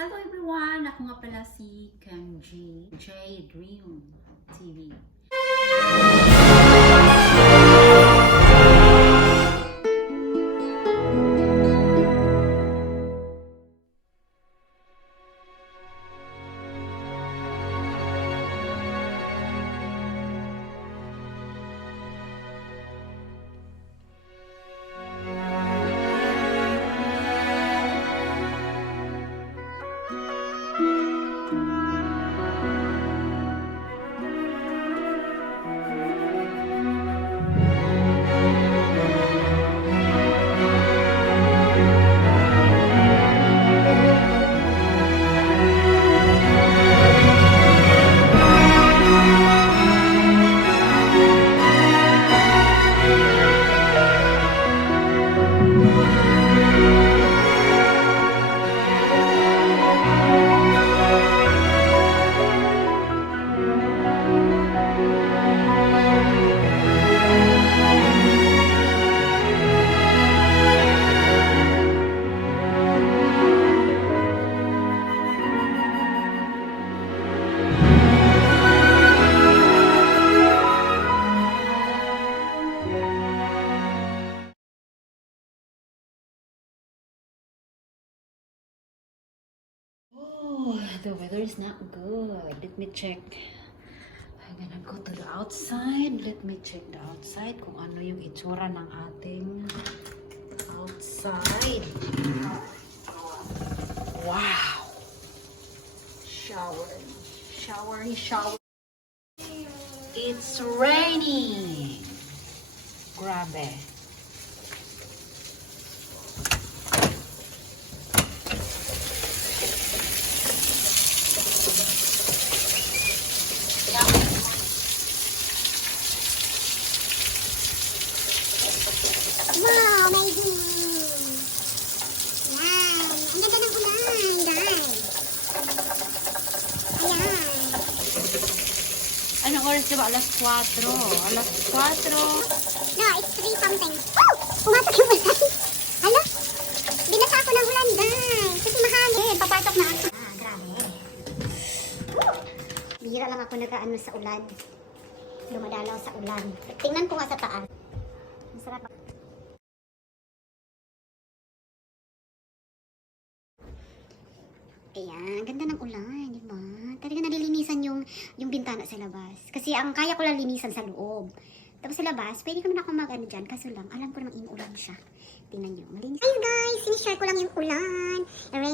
Hello everyone! Ako nga pala si Kenji J Dream TV. Oh, the weather is not good. Let me check. I'm gonna go to the outside. Let me check the outside kung ano yung itsura ng ating outside. Wow! Shower. Showery shower. It's raining. Grabe. Wow, amazing! Yan. Ang ganda ng ulan, guys. Ayan. Anong oras diba? Alas 4. Alas 4. No, it's 3 something. Woo! Pumasok yung ulan. Hala? Binasa ako ng ulan, guys. Kasi mahangin. Papasok na ako. Ah, grabe. Bihira lang ako nag-ano sa ulan. Dumadalaw sa ulan. Tingnan ko nga sa taas. Ang sarap. Ayan, ganda ng ulan, di ba? Talaga nalilinisan yung, yung bintana sa labas. Kasi ang kaya ko lang linisan sa loob. Tapos sa labas, pwede naman ako mag-ano dyan. Kaso lang, alam ko namang inuulan siya. Tingnan nyo, malinis. Hi guys, sinishare ko lang yung ulan. Rainy